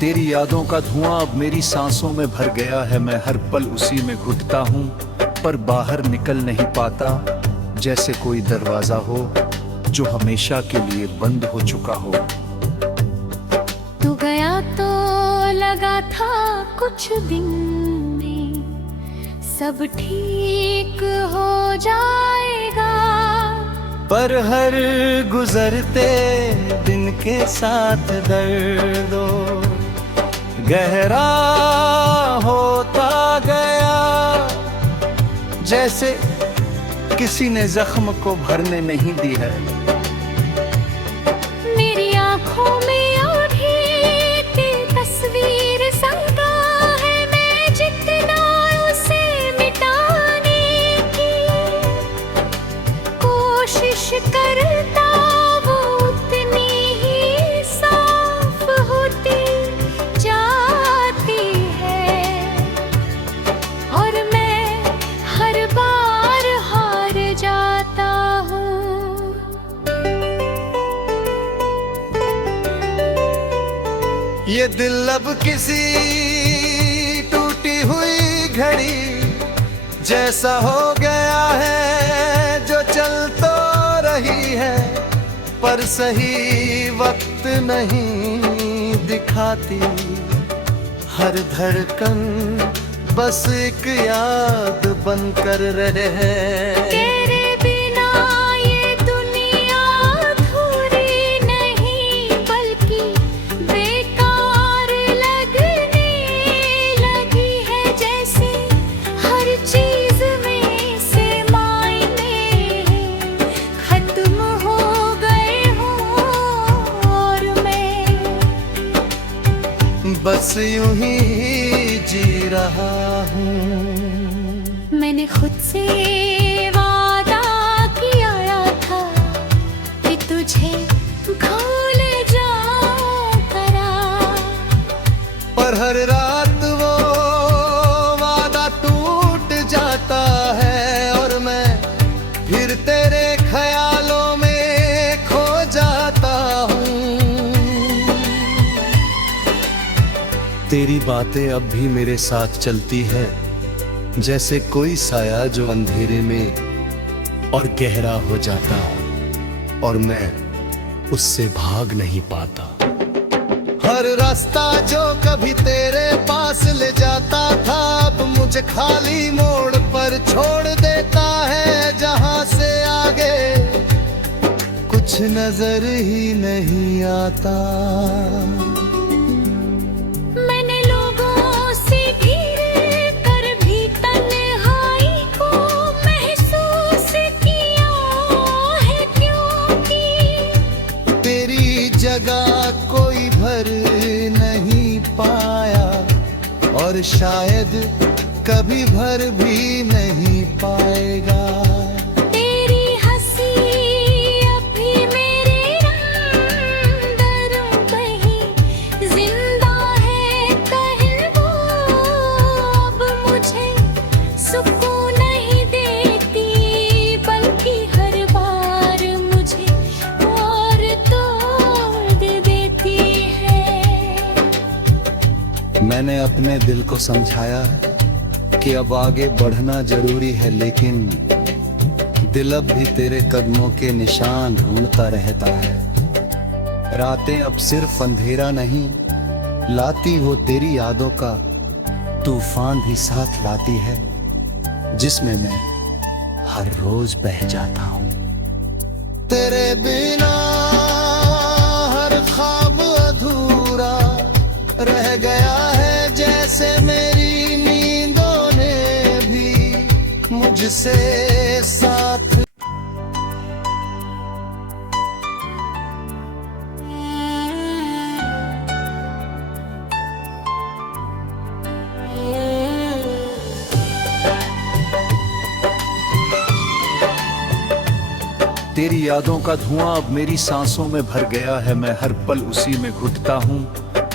तेरी यादों का धुआं अब मेरी सांसों में भर गया है। मैं हर पल उसी में घुटता हूँ, पर बाहर निकल नहीं पाता। जैसे कोई दरवाजा हो जो हमेशा के लिए बंद हो चुका हो। तू गया तो लगा था कुछ दिन में सब ठीक हो जाएगा, पर हर गुजरते दिन के साथ दर्दो गहरा होता गया। जैसे किसी ने जख्म को भरने नहीं दी है। मेरी आंखों में अभी तेरी तस्वीर संगा है। मैं जितना उसे मिटाने की कोशिश करता, वो उतनी ही साफ होती जाती है। और मैं हर बार हार जाता हूँ। ये दिल अब किसी टूटी हुई घड़ी जैसा हो गया है, जो चल तो रही है पर सही वक्त नहीं दिखाती। हर धड़कन बस एक याद बन कर रहे हैं। तेरे बिना ये दुनिया अधूरी नहीं, बल्कि बेकार लगने लगी है। जैसे हर चीज में से मायने खत्म हो गए हों, और मैं बस यूं ही जी रहा हूँ। मैंने खुद से वादा किया था कि तुझे भूल जाऊंगा, पर हर रात वो वादा टूट जाता है, और मैं फिर तेरे ख्यालों में खो जाता हूँ। तेरी बातें अब भी मेरे साथ चलती है, जैसे कोई साया जो अंधेरे में और गहरा हो जाता, और मैं उससे भाग नहीं पाता। हर रास्ता जो कभी तेरे पास ले जाता था, अब मुझे खाली मोड़ पर छोड़ देता है। जहां से आगे कुछ नजर ही नहीं आता। जगह कोई भर नहीं पाया, और शायद कभी भर भी नहीं पाएगा। तेरी हंसी अभी मेरे अंदर कहीं जिंदा है, कहीं वो अब मुझे सुकून नहीं देती, बल्कि हर बार मुझे और मैंने अपने दिल को समझाया है कि अब आगे बढ़ना जरूरी है, लेकिन दिल अब भी तेरे कदमों के निशान ढूंढता रहता है। रातें अब सिर्फ अंधेरा नहीं लाती, वो तेरी यादों का तूफान भी साथ लाती है, जिसमें मैं हर रोज बह जाता हूँ। तेरे बिना हर ख्वाब अधूरा रह गया है, जैसे मेरी नींदों ने भी मुझसे साथ। तेरी यादों का धुआं अब मेरी सांसों में भर गया है। मैं हर पल उसी में घुटता हूँ,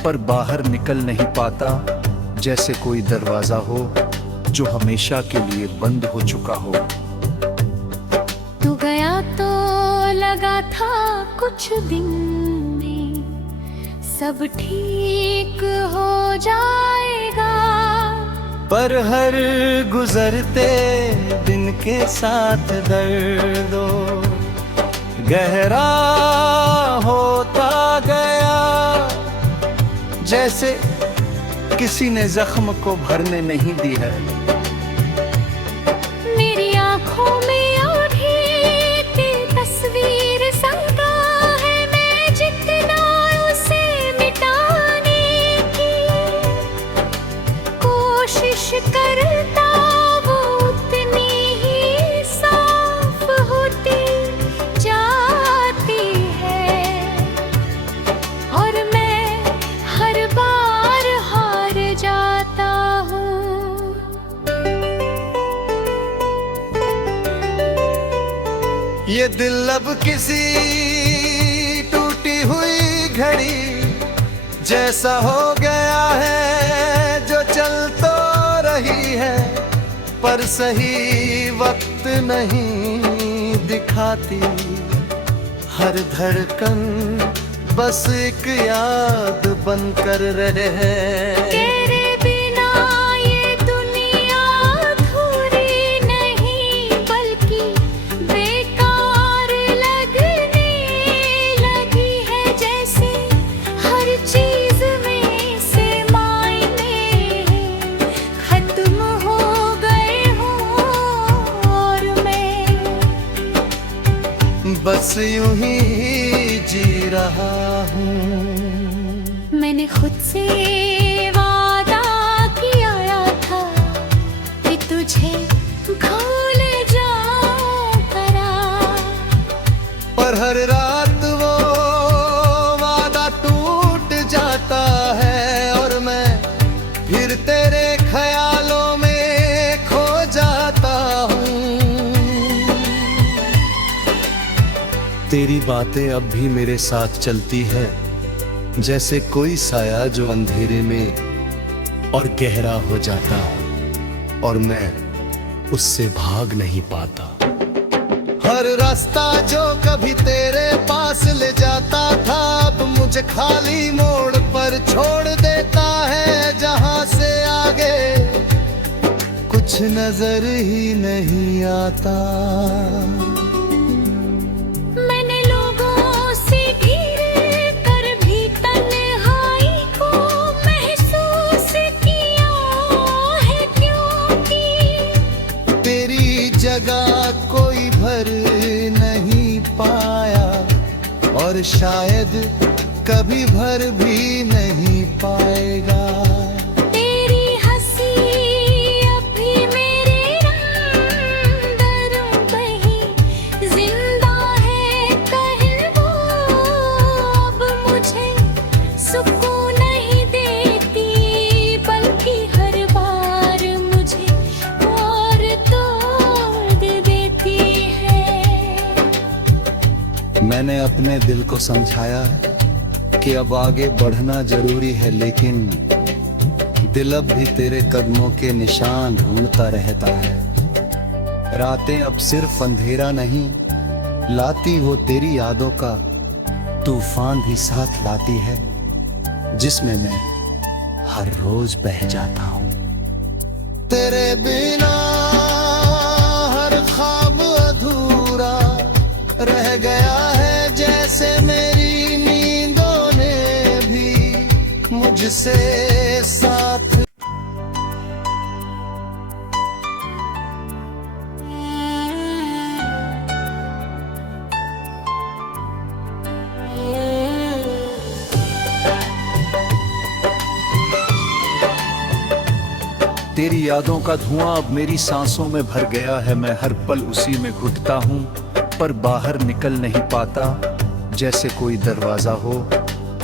पर बाहर निकल नहीं पाता। जैसे कोई दरवाजा हो जो हमेशा के लिए बंद हो चुका हो। तू गया तो लगा था कुछ दिन में सब ठीक हो जाएगा। पर हर गुजरते दिन के साथ दर्दो गहरा होता गया, जैसे किसी ने जख्म को भरने नहीं दी है। मेरी आंखों में अभी की तस्वीर संगा है, मैं जितना उसे मिटाने की कोशिश करता वो उतनी ही साफ होती जाती है, और मैं हर बार हार जाता हूँ। ये दिल अब किसी टूटी हुई घड़ी जैसा हो गया है, जो चल तो रही है पर सही वक्त नहीं दिखाती। हर धड़कन बस एक याद बनकर रहे है। तेरे बिना ये दुनिया अधूरी नहीं, बल्कि बेकार लगने लगी है, जैसे हर चीज में से मायने खत्म हो गए हों, और मैं बस यूं ही जी रहा हूँ। मैंने खुद से वादा किया था कि तुझे भूल जाऊं करार, पर हर रात वो वादा टूट जाता है, और मैं फिर तेरे ख्यालों में खो जाता हूँ। तेरी बातें अब भी मेरे साथ चलती है, जैसे कोई साया जो अंधेरे में और गहरा हो जाता, और मैं उससे भाग नहीं पाता। हर रास्ता जो कभी तेरे पास ले जाता था, अब मुझे खाली मोड़ पर छोड़ देता है, जहां से आगे कुछ नजर ही नहीं आता। मैंने लोगों से घिर कर भी तन्हाई को महसूस किया है, क्योंकि तेरी जगह कोई भर नहीं पाया, और शायद कभी भर भी नहीं पाएगा। तेरी हंसी अभी मेरे अंदर कहीं जिंदा है, कहीं वो अब मुझे सुकून नहीं देती, बल्कि हर बार मुझे और तोड़ देती है। मैंने अपने दिल को समझाया है कि अब आगे बढ़ना जरूरी है, लेकिन दिल अब भी तेरे कदमों के निशान ढूंढता रहता है। रातें अब सिर्फ अंधेरा नहीं लाती, वो तेरी यादों का तूफान भी साथ लाती है, जिसमें मैं हर रोज बह जाता हूँ। तेरे बिना हर ख्वाब अधूरा रह गया है, जैसे मेरी नींदों ने भी मुझसे साथ। तेरी यादों का धुआं अब मेरी सांसों में भर गया है, मैं हर पल उसी में घुटता हूँ, पर बाहर निकल नहीं पाता, जैसे कोई दरवाजा हो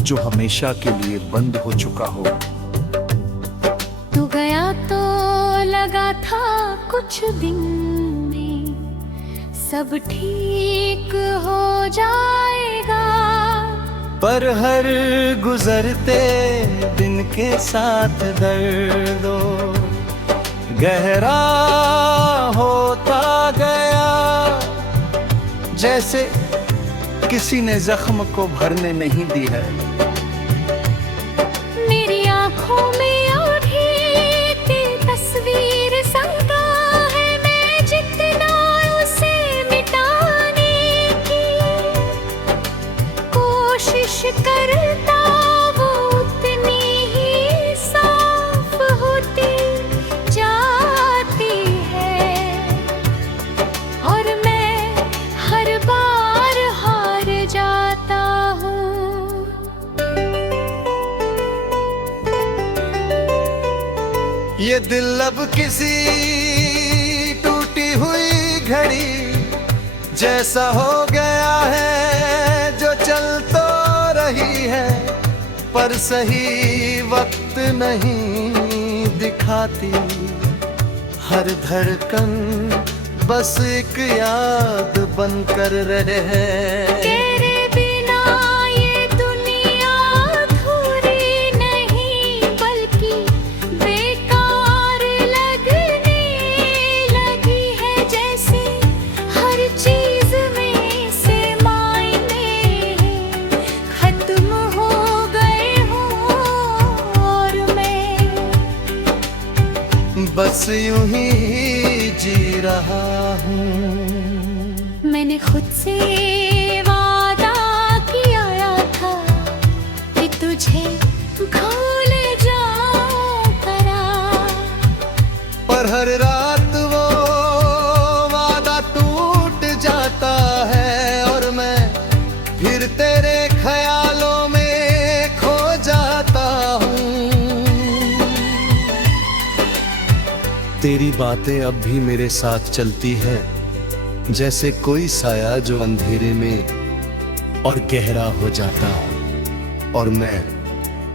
जो हमेशा के लिए बंद हो चुका हो। तू गया तो लगा था कुछ दिन में सब ठीक हो जाएगा, पर हर गुजरते दिन के साथ दर्दो गहरा होता गया, जैसे किसी ने जख्म को भरने नहीं दी है। ये दिल अब किसी टूटी हुई घड़ी जैसा हो गया है, जो चल तो रही है पर सही वक्त नहीं दिखाती। हर धड़कन बस एक याद बनकर रहे। तेरे बिना ये दुनिया अधूरी नहीं, बल्कि बेकार लगने लगी है। जैसे हर चीज में से मायने खत्म हो गए हों और मैं बस यूं ही जी रहा हूँ। मैंने खुद से वादा किया था कि तुझे भूल जाऊं करार, पर हर रात वो वादा टूट जाता है और मैं फिर तेरे ख्यालों में खो जाता हूँ। तेरी बातें अब भी मेरे साथ चलती है, जैसे कोई साया जो अंधेरे में और गहरा हो जाता और मैं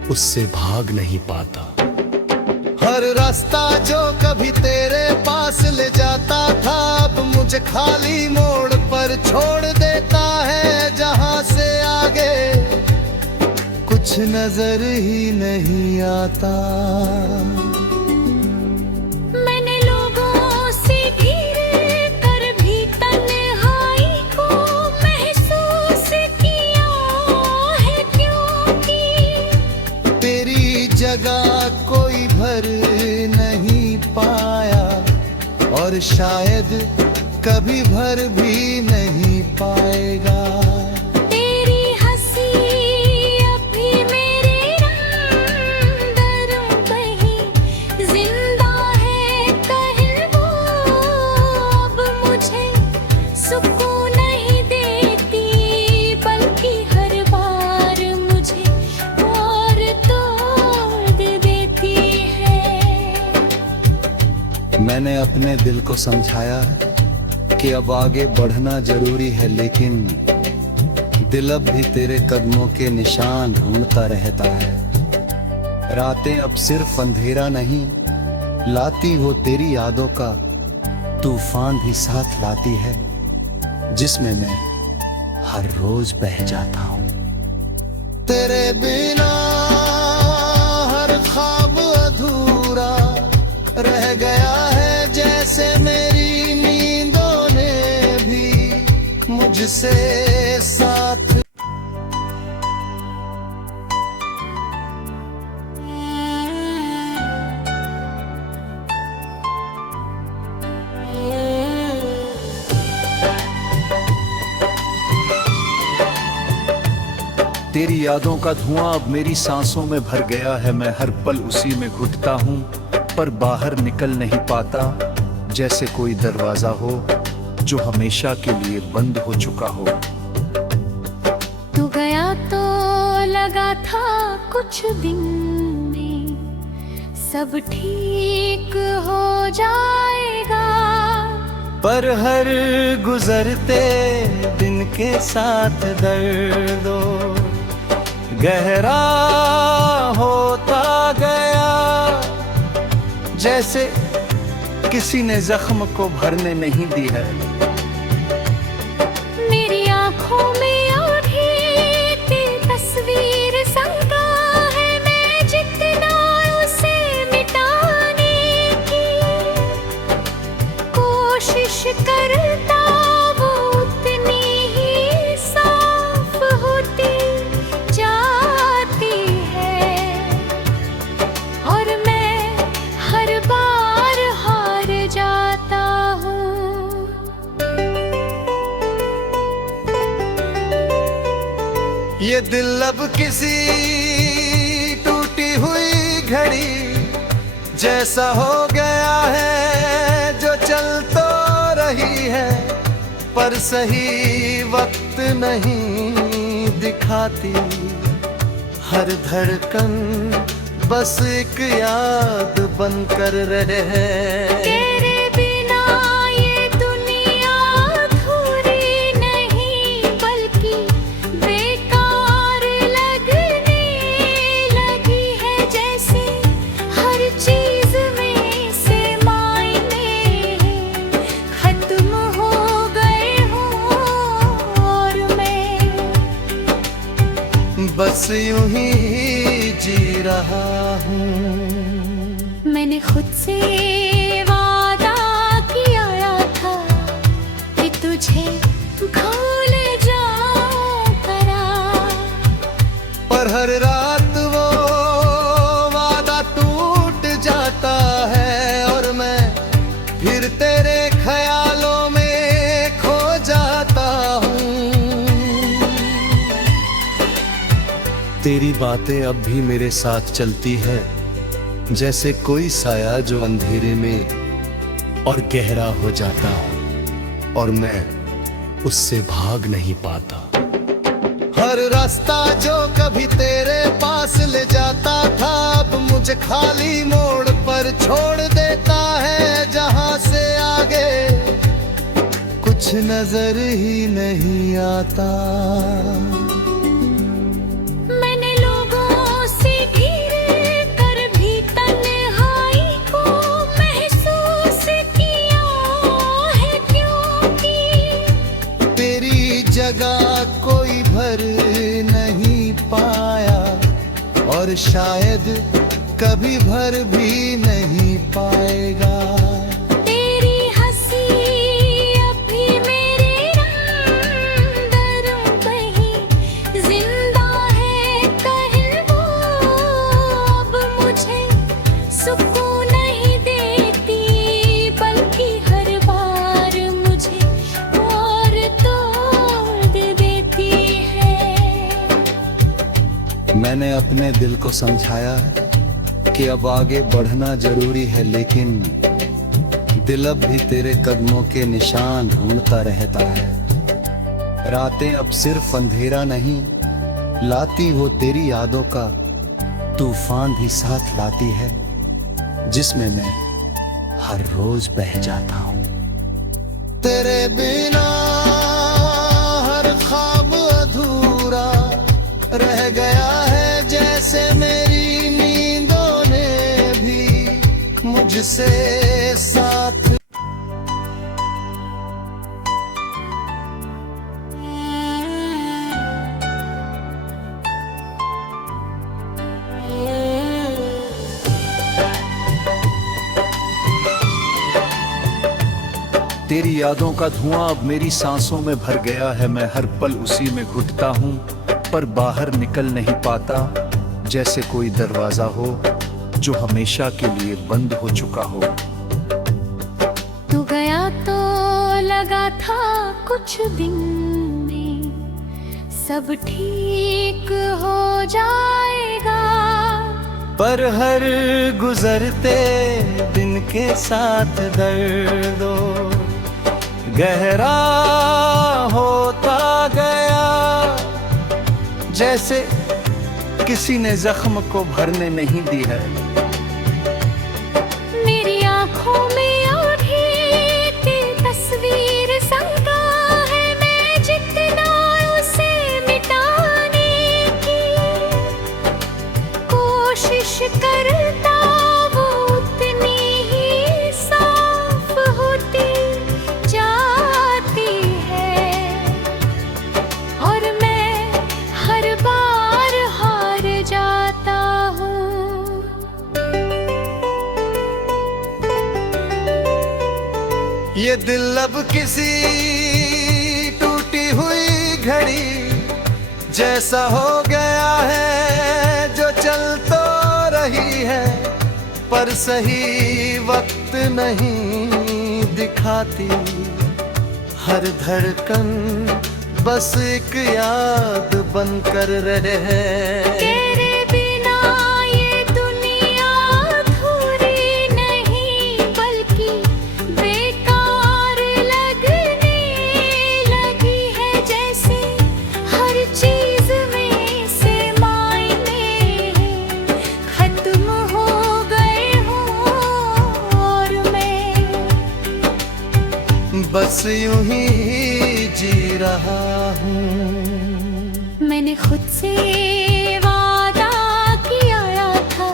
उससे भाग नहीं पाता। हर रास्ता जो कभी तेरे पास ले जाता था, अब मुझे खाली मोड़ पर छोड़ देता है। जहां से आगे कुछ नजर ही नहीं आता। जगह कोई भर नहीं पाया और शायद कभी भर भी नहीं पाएगा। तेरी हंसी अभी मेरे अंदर कहीं जिंदा है, कहीं वो अब मुझे सुकून नहीं देती, बल्कि हर बार मुझे और मैंने अपने दिल को समझाया कि अब आगे बढ़ना जरूरी है, लेकिन दिल अब भी तेरे कदमों के निशान ढूंढता रहता है। रातें अब सिर्फ अंधेरा नहीं लाती, वो तेरी यादों का तूफान भी साथ लाती है, जिसमें मैं हर रोज बह जाता हूँ। तेरे बिना हर ख्वाब अधूरा रह गया है, जैसे मेरी नींदों ने भी मुझसे साथ। तेरी यादों का धुआं अब मेरी सांसों में भर गया है। मैं हर पल उसी में घुटता हूँ पर बाहर निकल नहीं पाता, जैसे कोई दरवाजा हो जो हमेशा के लिए बंद हो चुका हो। तू गया तो लगा था कुछ दिन में सब ठीक हो जाएगा, पर हर गुजरते दिन के साथ दर्दो गहरा होता गया, जैसे किसी ने जख्म को भरने नहीं दी है। मेरी आंखों में अभी की तस्वीर संगा है, मैं जितना उसे मिटाने की कोशिश करता वो उतनी ही साफ होती जाती है, और मैं हर बार हार जाता हूँ। ये दिल अब किसी टूटी हुई घड़ी जैसा हो गया है, जो चल तो रही है पर सही वक्त नहीं दिखाती। हर धड़कन बस एक याद बनकर रहे। तेरे बिना ये दुनिया अधूरी नहीं, बल्कि बेकार लगने लगी है। जैसे हर चीज में से मायने खत्म हो गए हों, और मैं बस यूं ही जी रहा हूँ। मैंने खुद से वादा किया था कि तुझे भूल जाऊं करार, पर हर रात वो वादा टूट जाता है और मैं फिर तेरे ख्यालों में खो जाता हूँ। तेरी बातें अब भी मेरे साथ चलती है, जैसे कोई साया जो अंधेरे में और गहरा हो जाता है और मैं उससे भाग नहीं पाता। हर रास्ता जो कभी तेरे पास ले जाता था, अब मुझे खाली मोड़ पर छोड़ देता है। जहां से आगे कुछ नजर ही नहीं आता। मैंने लोगों से घिर कर भी तन्हाई को महसूस किया है, क्योंकि तेरी जगह कोई भर नहीं पाया और शायद कभी भर भी नहीं पाएगा। तेरी हंसी अब भी मेरे अंदर कहीं जिंदा है, कहीं वो अब मुझे सुकून नहीं देती, बल्कि हर बार मुझे और तोड़ देती है। मैंने अपने दिल को समझाया है कि अब आगे बढ़ना जरूरी है, लेकिन दिल अब भी तेरे कदमों के निशान ढूंढता रहता है। रातें अब सिर्फ अंधेरा नहीं लाती, वो तेरी यादों का तूफान भी साथ लाती है, जिसमें मैं हर रोज बह जाता हूँ। तेरे बिना हर ख्वाब अधूरा रह गया है, जैसे मेरी नींदों ने भी मुझसे साथ। तेरी यादों का धुआं अब मेरी सांसों में भर गया है। मैं हर पल उसी में घुटता हूँ, पर बाहर निकल नहीं पाता। जैसे कोई दरवाजा हो जो हमेशा के लिए बंद हो चुका हो। तू गया तो लगा था कुछ दिन में सब ठीक हो जाएगा, पर हर गुजरते दिन के साथ दर्दो गहरा होता गया। जैसे किसी ने जख्म को भरने नहीं दी है। मेरी आंखों में अभी की तस्वीर संगा है, मैं जितना उसे मिटाने की कोशिश करता, वो उतनी ही साफ होती जाती है, और मैं हर बार हार जाता हूँ। ये दिल अब किसी टूटी हुई घड़ी जैसा हो गया है, जो चल तो रही है पर सही वक्त नहीं दिखाती। हर धड़कन बस एक याद बनकर रहे। तेरे बिना ये दुनिया अधूरी नहीं, बल्कि बेकार लगने लगी है। जैसे हर चीज में से मायने खत्म बस यूं ही जी रहा हूँ। मैंने खुद से वादा किया था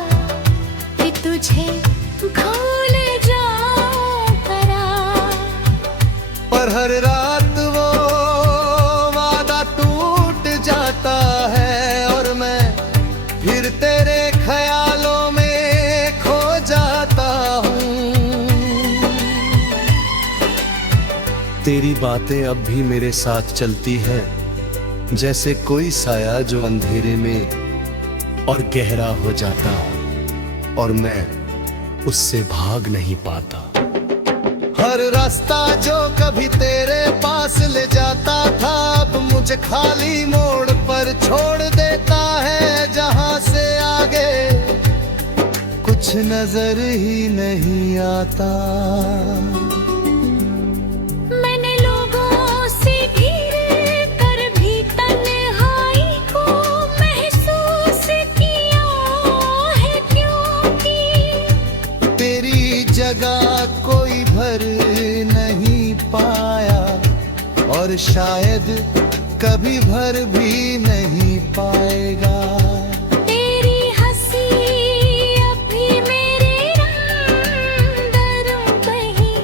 कि तुझे भूल जाऊं करार, पर हर रात वो वादा टूट जाता है और मैं फिर तेरे ख्यालों में खो जाता हूँ। तेरी बातें अब भी मेरे साथ चलती है, जैसे कोई साया जो अंधेरे में और गहरा हो जाता और मैं उससे भाग नहीं पाता। हर रास्ता जो कभी तेरे पास ले जाता था अब मुझे खाली मोड़ पर छोड़ देता है, जहां से आगे कुछ नजर ही नहीं आता। मैंने लोगों से घिर कर भी तन्हाई को महसूस किया है, क्योंकि तेरी जगह कोई भर नहीं पाया और शायद कभी भर भी नहीं पाएगा। तेरी हंसी अभी मेरे अंदर कहीं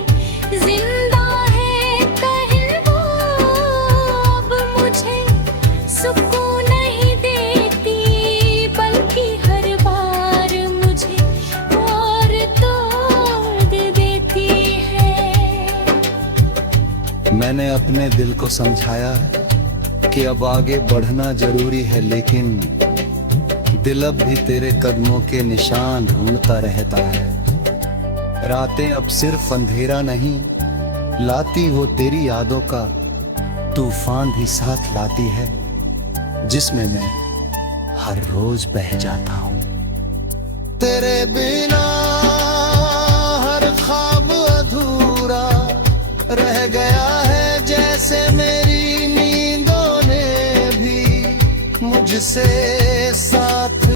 जिंदा है, कहीं वो अब मुझे सुकून नहीं देती, बल्कि हर बार मुझे और तोड़ देती है। मैंने अपने दिल को समझाया कि अब आगे बढ़ना जरूरी है, लेकिन दिल अब भी तेरे कदमों के निशान ढूंढता रहता है। रातें अब सिर्फ अंधेरा नहीं लाती, वो तेरी यादों का तूफान भी साथ लाती है, जिसमें मैं हर रोज बह जाता हूँ। तेरे बिना हर ख्वाब अधूरा रह गया है, जैसे मेरी नींदों ने भी मुझसे साथ।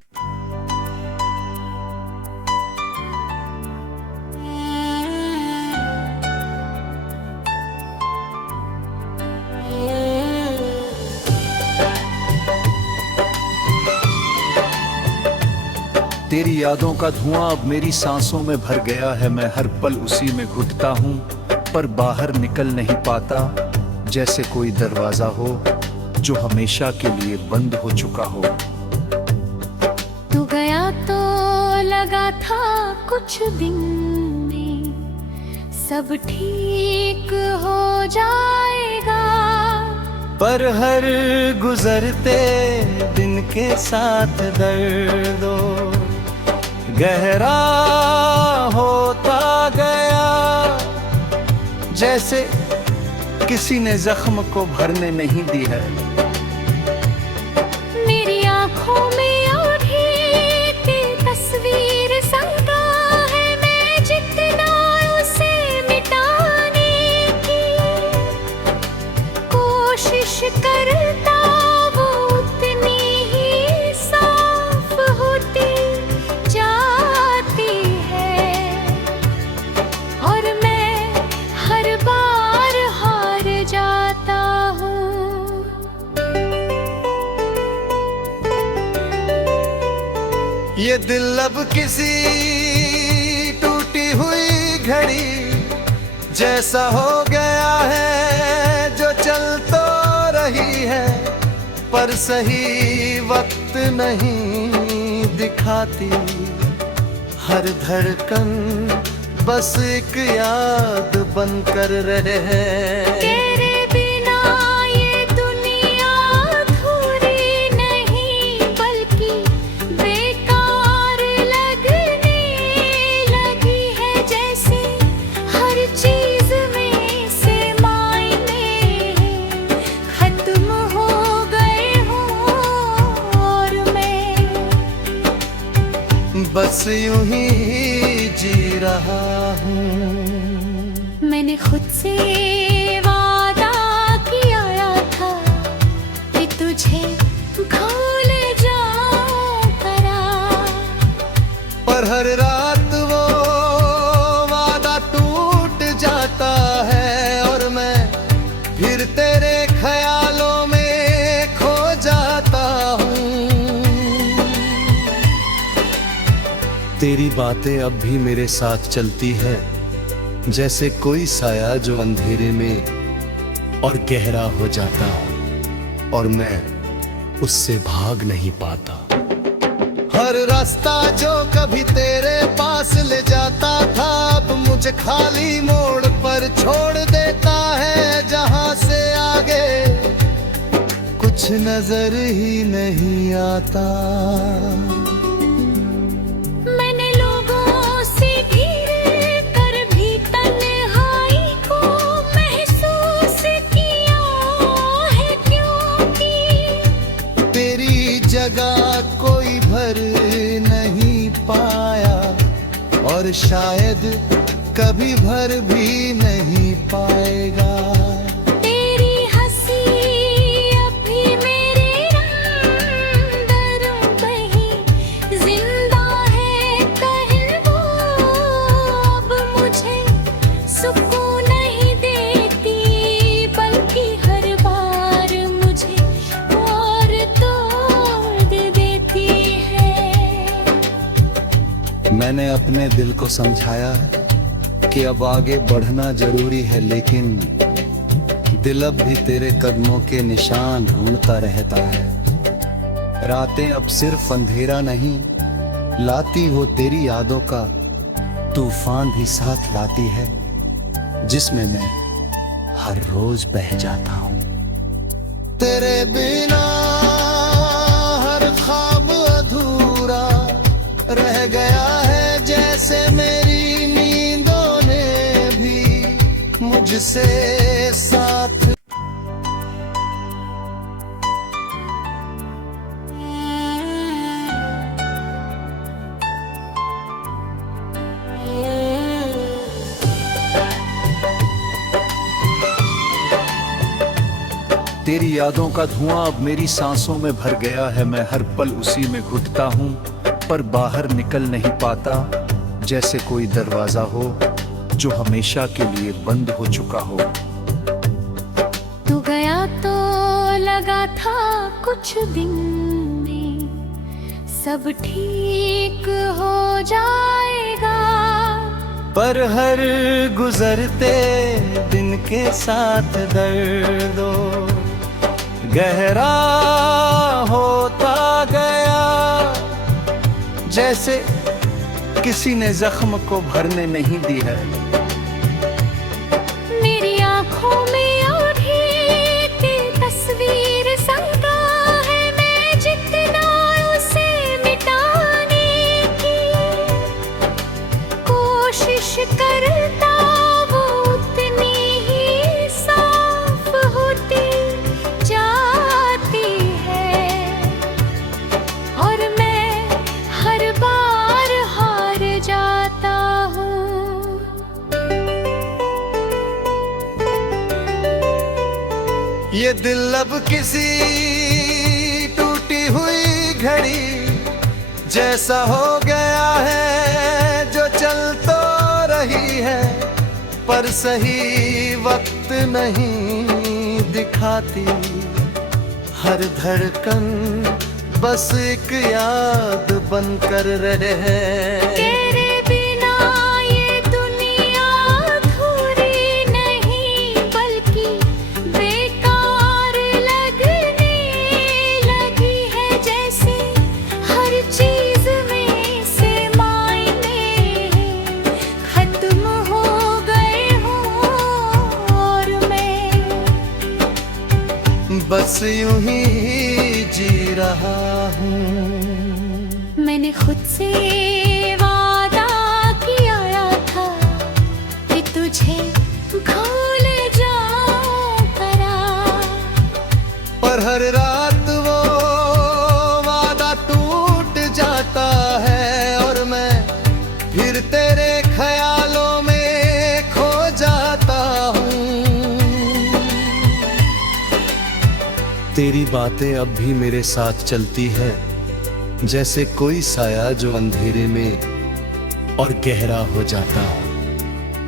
तेरी यादों का धुआं अब मेरी सांसों में भर गया है, मैं हर पल उसी में घुटता हूँ पर बाहर निकल नहीं पाता, जैसे कोई दरवाजा हो जो हमेशा के लिए बंद हो चुका हो। तू गया तो लगा था कुछ दिन में सब ठीक हो जाएगा, पर हर गुजरते दिन के साथ दर्दो गहरा होता गया, जैसे किसी ने जख्म को भरने नहीं दी है। मेरी आंखों में आधी की तस्वीर संगा है, मैं जितना उसे मिटाने की कोशिश करता वो उतनी ही साफ होती जाती है, और मैं हर बार हार जाता हूँ। ये दिल अब किसी टूटी हुई घड़ी जैसा हो गया है, जो चल तो रही है पर सही वक्त नहीं दिखाती। हर धड़कन बस एक याद बनकर रहे है। तेरे बिना ये दुनिया अधूरी नहीं, बल्कि बेकार लगने लगी है, जैसे हर चीज में से मायने खत्म हो गए हों, और मैं बस यूं ही जी रहा हूँ। मैंने खुद से वादा किया था कि तुझे भूल जाऊं करार, पर हर रात वो वादा टूट जाता है और मैं तेरी बातें अब भी मेरे साथ चलती है, जैसे कोई साया जो अंधेरे में और गहरा हो जाता, और मैं उससे भाग नहीं पाता। हर रास्ता जो कभी तेरे पास ले जाता था, अब मुझे खाली मोड़ पर छोड़ देता है, जहां से आगे कुछ नजर ही नहीं आता। मैंने लोगों से घिर कर भी तन्हाई को महसूस किया है, क्योंकि तेरी जगह कोई भर नहीं पाया, और शायद कभी भर भी नहीं पाएगा। तेरी हंसी अब भी मेरे अंदर कहीं जिंदा है, कहीं वो अब मुझे सुकून नहीं देती, बल्कि हर बार मुझे और तोड़ देती है। मैंने अपने दिल को समझाया कि अब आगे बढ़ना जरूरी है, लेकिन दिल अब भी तेरे कदमों के निशान ढूंढता रहता है। रातें अब सिर्फ अंधेरा नहीं लाती, वो तेरी यादों का तूफान भी साथ लाती है, जिसमें मैं हर रोज बह जाता हूँ। तेरे बिना हर ख्वाब अधूरा रह गया है, जैसे मेरी नींदों ने भी मुझसे साथ। तेरी यादों का धुआं अब मेरी सांसों में भर गया है, मैं हर पल उसी में घुटता हूँ, पर बाहर निकल नहीं पाता, जैसे कोई दरवाजा हो जो हमेशा के लिए बंद हो चुका हो। तू गया तो लगा था कुछ दिन में सब ठीक हो जाएगा, पर हर गुजरते दिन के साथ दर्दो गहरा होता गया, जैसे किसी ने जख्म को भरने नहीं दी है। मेरी आंखों में आंखें की तस्वीर संगा है, मैं जितना उसे मिटाने की कोशिश करता, वो उतनी ही साफ होती जाती है, और मैं हर बार हार जाता हूँ। ये दिल अब किसी टूटी हुई घड़ी जैसा हो गया है, जो चल तो रही है पर सही वक्त नहीं दिखाती। हर धड़कन बस एक याद बन कर रहे हैं। तेरे बिना ये दुनिया अधूरी नहीं, बल्कि बेकार लगने लगी है, जैसे हर चीज में से मायने खत्म हो गए हों, और मैं बस यूं ही जी रहा हूँ। मैंने खुद से वादा किया था कि तुझे भूल जाऊं करार, पर हर रात वो वादा टूट जाता है, और मैं फिर तेरे ख्यालों में खो जाता हूँ। तेरी बातें अब भी मेरे साथ चलती है, जैसे कोई साया जो अंधेरे में और गहरा हो जाता,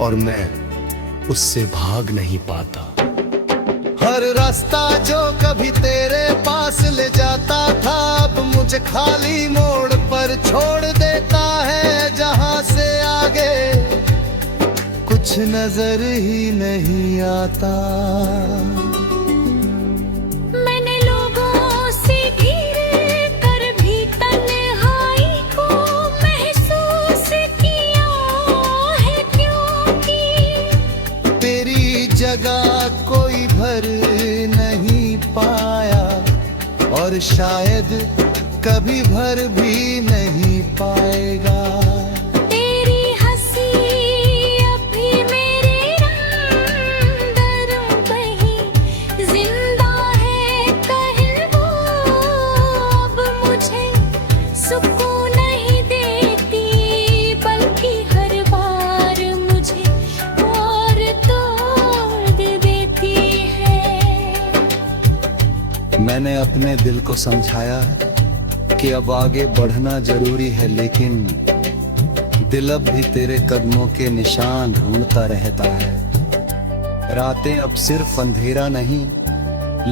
और मैं उससे भाग नहीं पाता। हर रास्ता जो कभी तेरे पास ले जाता था, अब मुझे खाली मोड़ पर छोड़ देता है, कुछ नजर ही नहीं आता। मैंने लोगों से घिर कर भी तन्हाई को महसूस किया है, क्योंकि तेरी जगह कोई भर नहीं पाया और शायद कभी भर भी नहीं पाएगा। तेरी हंसी अब भी मेरे अंदर कहीं जिंदा है, कहीं वो अब मुझे सुकून नहीं देती, बल्कि हर बार मुझे और तोड़ देती है। मैंने अपने दिल को समझाया कि अब आगे बढ़ना जरूरी है, लेकिन दिल अब भी तेरे कदमों के निशान ढूंढता रहता है। रातें अब सिर्फ अंधेरा नहीं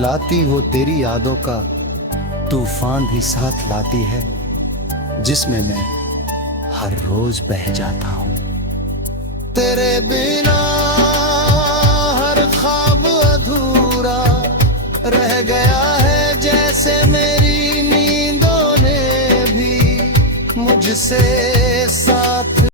लाती, वो तेरी यादों का तूफान भी साथ लाती है, जिसमें मैं हर रोज बह जाता हूँ। तेरे बिना हर ख्वाब अधूरा रह गया है, जैसे मेरी नींदों ने भी मुझसे